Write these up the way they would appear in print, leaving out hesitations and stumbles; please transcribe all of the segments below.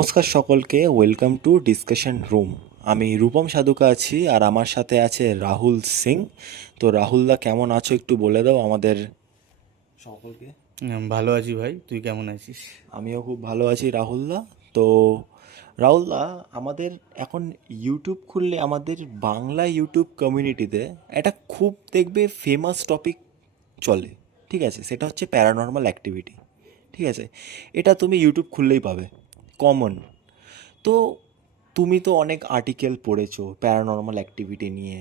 নমস্কার সকলকে, welcome to discussion room. আমি রূপম সাধুকা আছি আর আমার সাথে আছে রাহুল সিং। তো রাহুলদা, কেমন আছো একটু বলে দাও আমাদের সকলকে। ভালো আছি ভাই, তুই কেমন আছিস? আমিও খুব ভালো আছি রাহুলদা। তো রাহুলদা, আমাদের এখন ইউটিউব খুললে আমাদের বাংলা ইউটিউব কমিউনিটিতে একটা খুব দেখবে ফেমাস টপিক চলে, ঠিক আছে? সেটা হচ্ছে প্যারানর্মাল অ্যাক্টিভিটি, ঠিক আছে? এটা তুমি ইউটিউব খুললেই পাবে, কমন। তো তুমি তো অনেক আর্টিকেল পড়েছো প্যারানর্মাল অ্যাক্টিভিটি নিয়ে,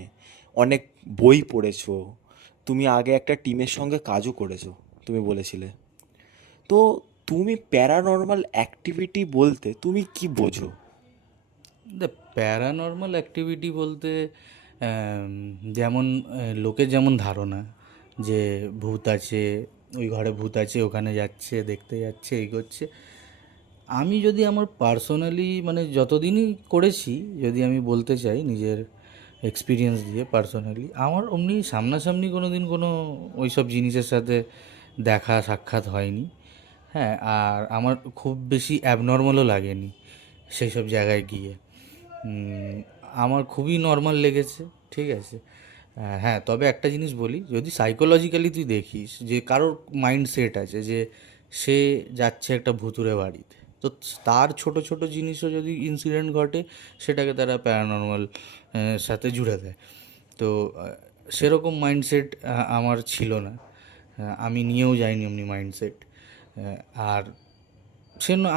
অনেক বই পড়েছো, তুমি আগে একটা টিমের সঙ্গে কাজও করেছো, তুমি বলেছিলে। তো তুমি প্যারানর্মাল অ্যাক্টিভিটি বলতে তুমি কি বোঝো? দেখ, প্যারানর্মাল অ্যাক্টিভিটি বলতে যেমন লোকের যেমন ধারণা যে ভূত আছে, ওই ঘরে ভূত আছে, ওখানে যাচ্ছে, দেখতে যাচ্ছে, এই করছে। আমি যদি আমার পার্সোনালি মানে যতদিনই করেছি, যদি আমি বলতে চাই নিজের এক্সপিরিয়েন্স দিয়ে পার্সোনালি, আমার অমনি সামনাসামনি কোনো দিন কোনো ওই সব জিনিসের সাথে দেখা সাক্ষাৎ হয়নি। হ্যাঁ, আর আমার খুব বেশি অ্যাবনর্মালও লাগেনি সেই সব জায়গায় গিয়ে। উম, আমার খুবই নর্মাল লেগেছে, ঠিক আছে। হ্যাঁ, তবে একটা জিনিস বলি, যদি সাইকোলজিক্যালি তুই দেখিস যে কারোর মাইন্ডসেট আছে যে সে যাচ্ছে একটা ভুতুড়ে বাড়িতে, তো তার ছোট ছোট জিনিসও যদি ইনসিডেন্ট ঘটে, সেটাকে তারা প্যারানর্মাল সাথে জুড়ে দেয়। তো সেরকম মাইন্ডসেট আমার ছিল না। আমি নিয়েও যাইনি এমনি মাইন্ডসেট। আর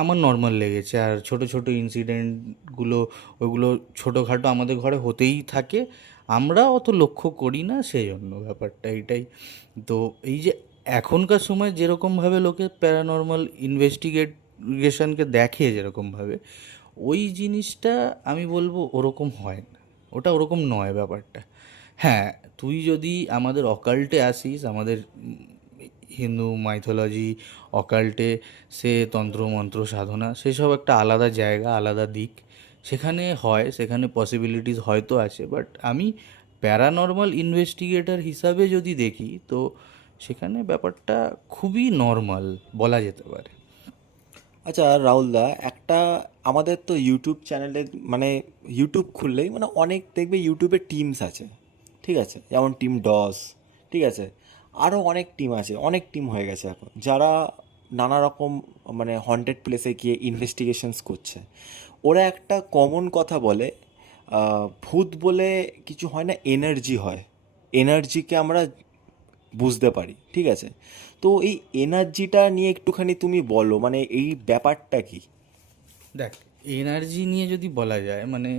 আমার নর্মাল লেগেছে। আর ছোট ছোট ইনসিডেন্টগুলো, ওইগুলো ছোটোখাটো আমাদের ঘরে হতেই থাকে, আমরা অত লক্ষ্য করি না, সেই জন্য ব্যাপারটা এইটাই। তো এই যে এখনকার সময় যেরকমভাবে লোকে প্যারানর্মাল ইনভেস্টিগেশনকে দেখে যেরকমভাবে, ওই জিনিসটা আমি বলবো ওরকম হয় না, ওটা ওরকম নয় ব্যাপারটা। হ্যাঁ, তুই যদি আমাদের অকাল্টে আসিস, আমাদের হিন্দু মাইথোলজি অকাল্টে, সে তন্ত্রমন্ত্র সাধনা, সেসব একটা আলাদা জায়গা, আলাদা দিক। সেখানে হয়, সেখানে পসিবিলিটিস হয়তো আছে, বাট আমি প্যারানর্মাল ইনভেস্টিগেটর হিসাবে যদি দেখি, তো সেখানে ব্যাপারটা খুবই নর্মাল বলা যেতে পারে। আচ্ছা রাহুলদা, একটা আমাদের তো ইউটিউব চ্যানেলে, মানে ইউটিউব খুললেই মানে অনেক দেখবে ইউটিউবে টিমস আছে, ঠিক আছে? যেমন টিম ডস, ঠিক আছে? আরও অনেক টিম আছে, অনেক টিম হয়ে গেছে এখন, যারা নানা রকম মানে হন্টেড প্লেসে গিয়ে ইনভেস্টিগেশনস করছে। ওরা একটা কমন কথা বলে, ভূত বলে কিছু হয় না, এনার্জি হয়। এনার্জিকে আমরা বুঝতে পারি, ঠিক আছে? তো এই এনার্জিটা নিয়ে একটুখানি তুমি বলো, মানে এই ব্যাপারটা কি? দেখ, এনার্জি নিয়ে যদি বলা যায় মানে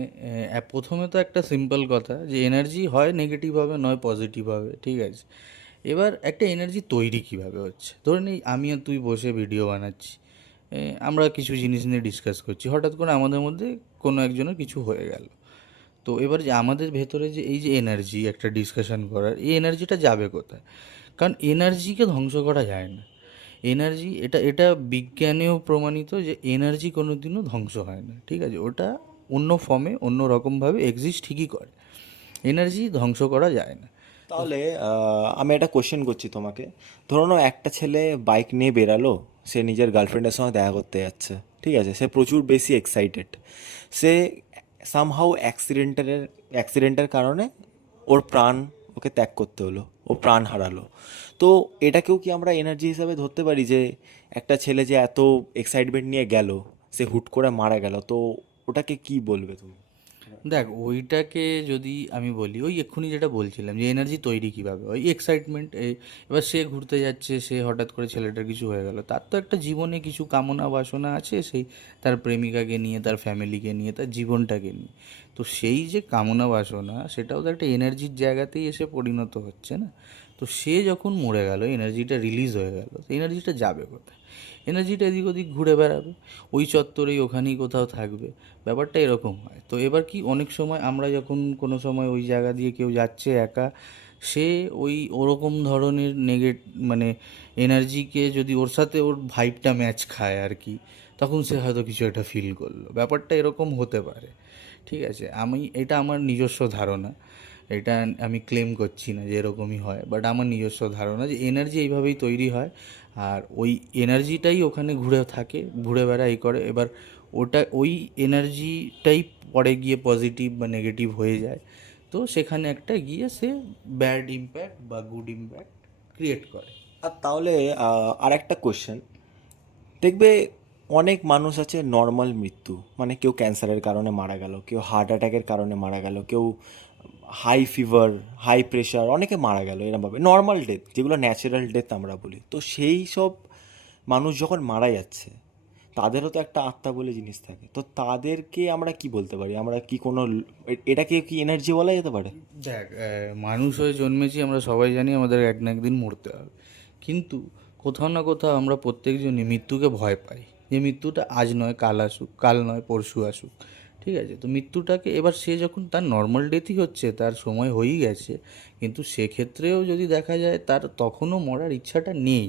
প্রথমে তো একটা সিম্পল কথা যে এনার্জি হয় নেগেটিভ হবে, নয় পজিটিভ হবে, ঠিক আছে। এবার একটা এনার্জি তৈরি কিভাবে হচ্ছে, ধরে নিই আমি আর তুই বসে ভিডিও বানাচ্ছি, আমরা কিছু জিনিস নিয়ে ডিসকাস করছি, হঠাৎ করে আমাদের মধ্যে কোনো একজনের কিছু হয়ে গেল। তো এবার যে আমাদের ভেতরে যে এই যে এনার্জি একটা ডিসকাশন করার, এই এনার্জিটা যাবে কোথায়? কারণ এনার্জিকে ধ্বংস করা যায় না। এনার্জি, এটা এটা বিজ্ঞানেও প্রমাণিত যে এনার্জি কোনো দিনও ধ্বংস হয় না, ঠিক আছে। ওটা অন্য ফর্মে অন্য রকমভাবে এক্সিস্ট ঠিকই করে, এনার্জি ধ্বংস করা যায় না। তো তাহলে আমি একটা কোশ্চেন করছি তোমাকে। ধরো নাও একটা ছেলে বাইক নিয়ে বেরালো, সে নিজের গার্লফ্রেন্ডের সঙ্গে দেখা করতে যাচ্ছে, ঠিক আছে? সে প্রচুর বেশি এক্সাইটেড। সে সামহাউ অ্যাক্সিডেন্টের কারণে ওর প্রাণ ওকে ত্যাগ করতে হলো, ও প্রাণ হারালো। তো এটাকেও কি আমরা এনার্জি হিসাবে ধরতে পারি যে একটা ছেলে যে এত এক্সাইটমেন্ট নিয়ে গেল, সে হুট করে মারা গেল? তো ওটাকে কি বলবে তুমি? দেখ, ওইটাকে যদি আমি বলি, ওই এক্ষুনি যেটা বলছিলাম যে এনার্জি তৈরি কীভাবে, ওই এক্সাইটমেন্ট। এবার সে ঘুরতে যাচ্ছে, সে হঠাৎ করে ছেলেটার কিছু হয়ে গেল, তার তো একটা জীবনে কিছু কামনা বাসনা আছে, সেই তার প্রেমিকাকে নিয়ে, তার ফ্যামিলিকে নিয়ে, তার জীবনটাকে নিয়ে। তো সেই যে কামনা বাসনা, সেটাও তো একটা এনার্জির জায়গাতেই এসে পরিণত হচ্ছে না। তো সে যখন মরে গেল, এনার্জিটা রিলিজ হয়ে গেল, তো এনার্জিটা যাবে কোথায়? এনার্জিটা এদিক ওদিক ঘুরে বেড়াবে, ওই চত্বরেই ওখানেই কোথাও থাকবে। ব্যাপারটা এরকম হয়। তো এবার কি, অনেক সময় আমরা যখন কোনো সময় ওই জায়গা দিয়ে কেউ যাচ্ছে একা, সে ওই ওরকম ধরনের মানে এনার্জিকে যদি ওর সাথে ওর ভাইবটা ম্যাচ খায় আর কি, তখন সে হয়তো কিছু একটা ফিল করলো, ব্যাপারটা এরকম হতে পারে, ঠিক আছে। এটা আমার নিজস্ব ধারণা, এটা আমি ক্লেম করছি না যে এরকমই হয়, বাট আমার নিজস্ব ধারণা যে এনার্জি এইভাবেই তৈরি হয়। আর ওই এনার্জিটাই ওখানে ঘুরে থাকে, ঘুরে বেড়ায়, এই করে। এবার ওটা ওই এনার্জিটাই পরে গিয়ে পজিটিভ বা নেগেটিভ হয়ে যায়। তো সেখানে একটা গিয়ে সে ব্যাড ইম্প্যাক্ট বা গুড ইম্প্যাক্ট ক্রিয়েট করে। আর তাহলে আর একটা কোশ্চেন, দেখবে অনেক মানুষ আছে নর্মাল মৃত্যু, মানে কেউ ক্যান্সারের কারণে মারা গেল, কেউ হার্ট অ্যাটাকের কারণে মারা গেল, কেউ হাই ফিভার, হাই প্রেশার, অনেকে মারা গেল এরমভাবে নর্মাল ডেথ, যেগুলো ন্যাচারাল ডেথ আমরা বলি। তো সেই সব মানুষ যখন মারা যাচ্ছে, তাদেরও তো একটা আত্মা বলে জিনিস থাকে, তো তাদেরকে আমরা কি বলতে পারি? আমরা কি কোনো এটাকে কি এনার্জি বলা যেতে পারে? দেখ, মানুষ হয়ে জন্মেছি, আমরা সবাই জানি আমাদের এক না একদিন মরতে হবে। কিন্তু কোথাও না কোথাও আমরা প্রত্যেকজনই মৃত্যুকে ভয় পাই, যে মৃত্যুটা আজ নয় কাল আসুক, কাল নয় পরশু আসুক। ঠিক আছে, তো মৃত্যুটাকে এবার সে যখন তার নর্মাল ডেথই হচ্ছে, তার সময় হয়েই গেছে, কিন্তু সেক্ষেত্রেও যদি দেখা যায় তার তখনও মরার ইচ্ছাটা নেই,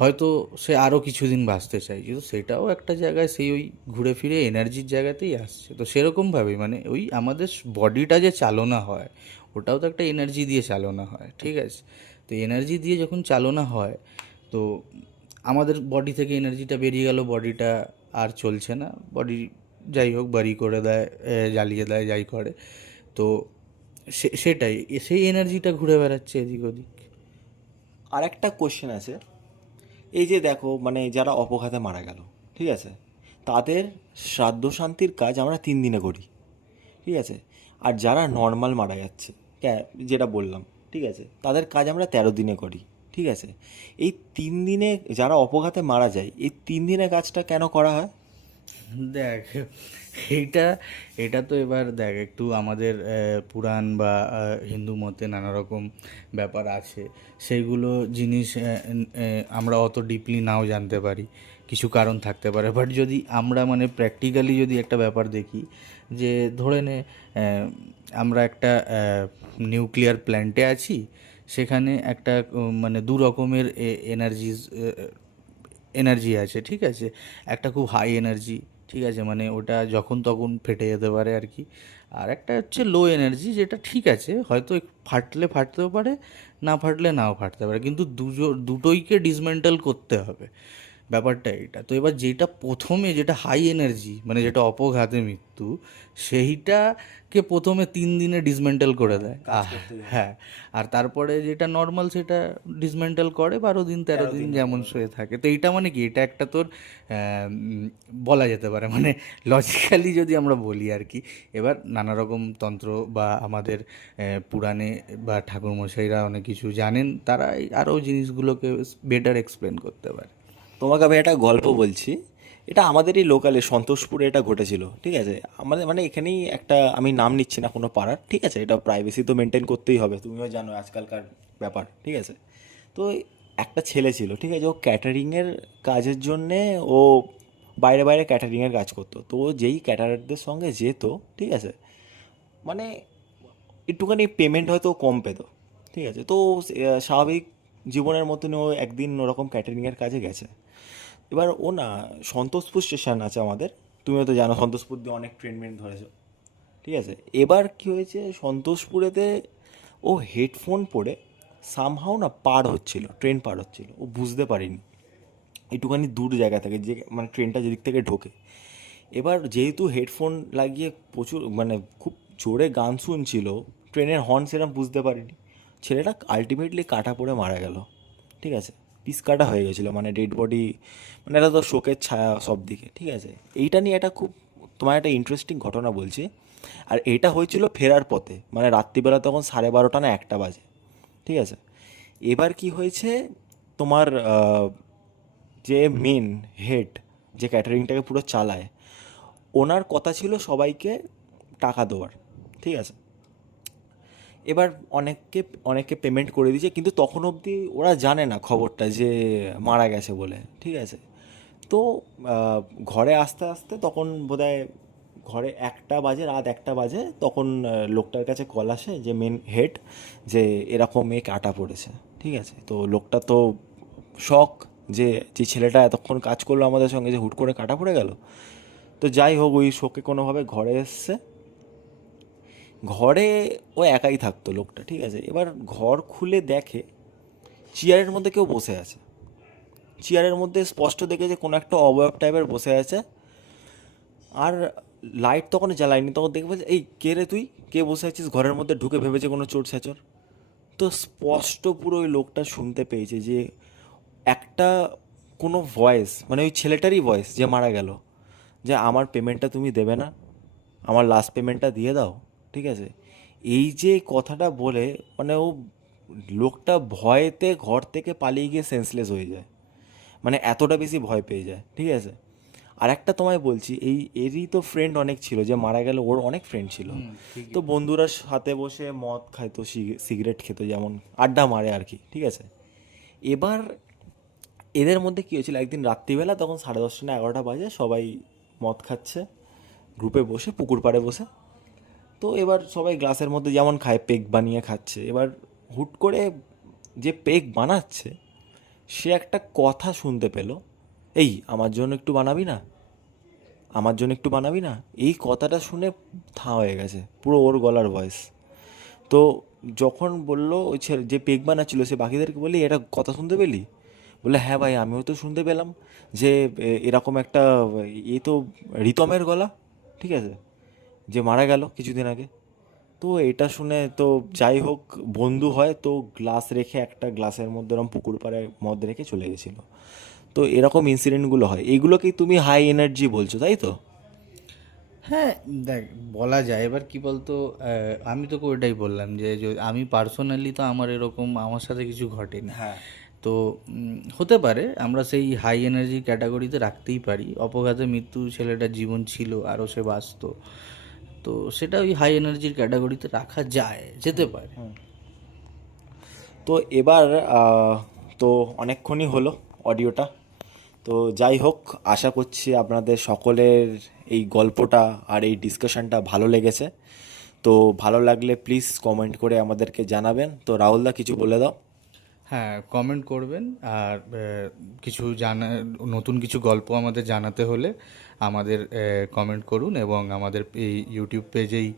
হয়তো সে আরও কিছুদিন বাঁচতে চাইছে, তো সেটাও একটা জায়গায় সেই ওই ঘুরে ফিরে এনার্জির জায়গাতেই আসছে। তো সেরকমভাবেই মানে ওই আমাদের বডিটা যে চালনা হয়, ওটাও তো একটা এনার্জি দিয়ে চালনা হয়। ঠিক আছে, তো এনার্জি দিয়ে যখন চালনা হয়, তো আমাদের বডি থেকে এনার্জিটা বেরিয়ে গেল, বডিটা আর চলছে না, বডি যাই হোক বাড়ি করে দেয়, জ্বালিয়ে দেয়, যাই করে। তো সেটাই, সেই এনার্জিটা ঘুরে বেড়াচ্ছে এদিক ওদিক। আর একটা কোশ্চেন আছে, এই যে দেখো মানে যারা অপঘাতে মারা গেল, ঠিক আছে, তাদের শ্রাদ্ধ শান্তির কাজ আমরা 3 দিনে করি, ঠিক আছে। আর যারা নর্মাল মারা যাচ্ছে, যেটা বললাম, ঠিক আছে, তাদের কাজ আমরা 13 দিনে করি, ঠিক আছে। এই 3 দিনে যারা অপঘাতে মারা যায়, এই 3 দিনে কাজটা কেন করা হয়? দেখ, এইটা এটা তো এবার দেখ একটু আমাদের পুরাণ বা হিন্দু মতে নানা রকম ব্যাপার আছে, সেইগুলো জিনিস আমরা অত ডিপলি নাও জানতে পারি, কিছু কারণ থাকতে পারে। বাট যদি আমরা মানে প্র্যাকটিক্যালি যদি একটা ব্যাপার দেখি, যে ধরে নে আমরা একটা নিউক্লিয়ার প্ল্যান্টে আছি, সেখানে একটা মানে দু রকমের এনার্জি আছে। ঠিক আছে, একটা খুব হাই এনার্জি, ঠিক আছে, মানে ওটা যখন তখন ফেটে যেতে পারে আর কি। আর একটা হচ্ছে লো এনার্জি, যেটা ঠিক আছে হয়তো ফাটলে ফাটতেও পারে, না ফাটলে নাও ফাটতে পারে, কিন্তু দুটোইকে ডিসমেন্টাল করতে হবে, ব্যাপারটা এইটা। তো এবার যেটা প্রথমে, যেটা হাই এনার্জি মানে যেটা অপঘাতে মৃত্যু, সেইটাকে প্রথমে 3 দিনে ডিসমেন্টাল করে দেয়। কাজ করতে হয় হ্যাঁ, আর তারপরে যেটা নর্মাল সেটা ডিসমেন্টাল করে 12 দিন 13 দিন 13 দিন যেমন শুয়ে থাকে। তো এইটা মানে কি, এটা একটা তোর বলা যেতে পারে মানে লজিক্যালি যদি আমরা বলি আর কি। এবার নানা রকম তন্ত্র বা আমাদের পুরাণে বা ঠাকুরমশাইরা অনেক কিছু জানেন, তারা আরও জিনিসগুলোকে বেটার এক্সপ্লেন করতে পারে। তোমাকে আমি একটা গল্প বলছি। এটা আমাদেরই লোকালে সন্তোষপুরে এটা ঘটেছিল, ঠিক আছে। আমাদের মানে এখানেই একটা, আমি নাম নিচ্ছি না কোনো পাড়ার, ঠিক আছে, এটা প্রাইভেসি তো মেনটেন করতেই হবে, তুমিও জানো আজকালকার ব্যাপার, ঠিক আছে। তো একটা ছেলে ছিল, ঠিক আছে, ও ক্যাটারিংয়ের কাজের জন্যে ও বাইরে বাইরে ক্যাটারিংয়ের কাজ করতো। তো ও যেই ক্যাটারারদের সঙ্গে যেত, ঠিক আছে, মানে একটুখানি পেমেন্ট হয়তো কম পেতো, ঠিক আছে। তো স্বাভাবিক জীবনের মতন ও একদিন ওরকম ক্যাটারিংয়ের কাজে গেছে। এবার ও না, সন্তোষপুর স্টেশন আছে আমাদের, তুমিও তো জানো সন্তোষপুর দিয়ে অনেক ট্রেন মেন ধরেছো, ঠিক আছে। এবার কি হয়েছে, সন্তোষপুরেতে ও হেডফোন পরে সামহাও না পার হচ্ছিল, ট্রেন পার হচ্ছিল, ও বুঝতে পারিনি, একটুখানি দূর জায়গা থেকে যে মানে ট্রেনটা যেদিক থেকে ঢোকে। এবার যেহেতু হেডফোন লাগিয়ে প্রচুর মানে খুব জোরে গান শুনছিল, ট্রেনের হর্ন সেরকম বুঝতে পারিনি, ছেলেটা আলটিমেটলি কাটা পড়ে মারা গেল, ঠিক আছে। পিস কাটা হয়ে গেছিলো, মানে ডেড বডি, মানে এটা তো শোকের ছায়া সব দিকে, ঠিক আছে। এইটা নিয়ে একটা খুব, তোমার একটা ইন্টারেস্টিং ঘটনা বলছি। আর এটা হয়েছিল ফেরার পথে, মানে রাত্রিবেলা তখন 12:30 না 1টা বাজে, ঠিক আছে। এবার কি হয়েছে, তোমার যে মেন হেড, যে ক্যাটারিংটাকে পুরো চালায়, ওনার কথা ছিল সবাইকে টাকা দেওয়ার, ঠিক আছে। এবার অনেককে অনেককে পেমেন্ট করে দিয়েছে, কিন্তু তখন অবধি ওরা জানে না খবরটা যে মারা গেছে বলে, ঠিক আছে। তো ঘরে আসতে আসতে তখন বোধহয় ঘরে 1টা বাজে, রাত 1টা বাজে, তখন লোকটার কাছে কল আসে, যে মেন হেড, যে এরকম মেয়ে কাটা পড়েছে, ঠিক আছে। তো লোকটা তো শখ, যে যে ছেলেটা এতক্ষণ কাজ করলো আমাদের সঙ্গে, যে হুট করে কাটা পড়ে গেল। তো যাই হোক, ওই শোকে কোনোভাবে ঘরে এসছে। ঘরে ও একাই থাকতো লোকটা, ঠিক আছে। এবার ঘর খুলে দেখে চেয়ারের মধ্যে কেউ বসে আছে, চেয়ারের মধ্যে স্পষ্ট দেখে যে কোনো একটা অবয়ব টাইপের বসে আছে। আর লাইট তখন জ্বালায়নি, তখন দেখবে যে এই কে রে তুই, কে বসে আছিস ঘরের মধ্যে, ঢুকে ভেবেছে কোনো চোর ছেচর। তো স্পষ্ট পুরো ওই লোকটা শুনতে পেয়েছে যে একটা কোনো ভয়েস, মানে ওই ছেলেটারই ভয়েস যে মারা গেল, যে আমার পেমেন্টটা তুমি দেবে না, আমার লাস্ট পেমেন্টটা দিয়ে দাও, ঠিক আছে। এই যে কথাটা বলে মানে ও লোকটা ভয়েতে ঘর থেকে পালিয়ে গিয়ে সেন্সলেস হয়ে যায়, মানে এতটা বেশি ভয় পেয়ে যায়, ঠিক আছে। আর একটা তোমায় বলছি, এরই তো ফ্রেন্ড অনেক ছিল, যে মারা গেল ওর অনেক ফ্রেন্ড ছিল। তো বন্ধুরা সাথে বসে মদ খাইতো, সিগারেট খেত, যেমন আড্ডা মারে আর কি, ঠিক আছে। এবার এদের মধ্যে কী হয়েছিল, একদিন রাত্রিবেলা তখন 10:30 না 11টা বাজে, সবাই মদ খাচ্ছে গ্রুপে বসে, পুকুর পাড়ে বসে। তো এবার সবাই গ্লাসের মধ্যে যেমন খায় পেগ বানিয়ে খাচ্ছে। এবার হুট করে যে পেগ বানাচ্ছে সে একটা কথা শুনতে পেল, এই আমার জন্য একটু বানাবি না, আমার জন্য একটু বানাবি না। এই কথাটা শুনে থা হয়ে গেছে পুরো ওর গলার ভয়েস। তো যখন বললো ওই ছেলে যে পেগ বানাচ্ছিল, সে বাকিদেরকে বলি এটা কথা শুনতে পেলি, বলে হ্যাঁ ভাই আমিও তো শুনতে পেলাম যে এরকম একটা, এ তো রিতমের গলা, ঠিক আছে, যে মারা গেল কিছুদিন আগে। তো এটা শুনে তো যাই হোক, বন্ধু হয় তো গ্লাস রেখে একটা গ্লাসের মধ্যে এরকম পুকুর পাড়ে মদ রেখে চলে গেছিলো। তো এরকম ইনসিডেন্টগুলো হয়, এইগুলোকেই তুমি হাই এনার্জি বলছো, তাই তো? হ্যাঁ, দেখ, বলা যায়। এবার কি বলতো, আমি তোকে ওইটাই বললাম যে আমি পার্সোনালি তো আমার এরকম আমার সাথে কিছু ঘটেনি। হ্যাঁ। তো হতে পারে আমরা সেই হাই এনার্জি ক্যাটাগরিতে রাখতেই পারি। অপঘাতে মৃত্যু ছেলেটার জীবন ছিল, আরও সে বাঁচত, তো সেটা ওই হাই এনার্জির ক্যাটাগরিতে রাখা যায়, যেতে পারে। তো এবার তো অনেকক্ষণই হলো অডিওটা। তো যাই হোক, আশা করছি আপনাদের সকলের এই গল্পটা আর এই ডিসকাশনটা ভালো লেগেছে। তো ভালো লাগলে প্লিজ কমেন্ট করে আমাদেরকে জানাবেন। তো রাহুলদা কিছু বলে দাও। হ্যাঁ, কমেন্ট করবেন। আর কিছু নতুন কিছু গল্প আমাদের জানাতে হলে আমাদের কমেন্ট করুন, এবং আমাদের এই ইউটিউব পেজেই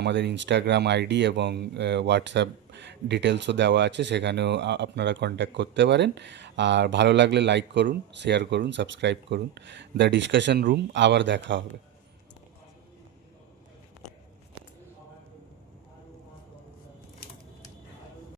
আমাদের ইনস্টাগ্রাম আইডি এবং হোয়াটসঅ্যাপ ডিটেলসও দেওয়া আছে, সেখানেও আপনারা কন্ট্যাক্ট করতে পারেন। আর ভালো লাগলে লাইক করুন, শেয়ার করুন, সাবস্ক্রাইব করুন। দ্য ডিসকাশন রুম, আবার দেখা হবে।